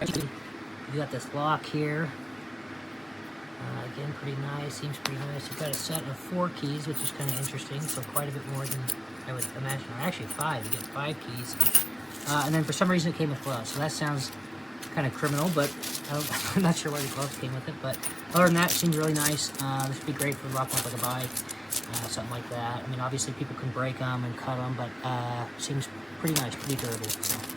You got this lock here. Again, pretty nice. Seems pretty nice. You've got a set of 4 keys, which is kind of interesting. So quite a bit more than I would imagine. Or actually 5. You get 5 keys. And then for some reason it came with gloves. So that sounds kind of criminal, but I'm not sure why the gloves came with it. But other than that, it seems really nice. This would be great for rocking up like a bike, something like that. I mean, obviously people can break them and cut them, but seems pretty nice, pretty durable. So.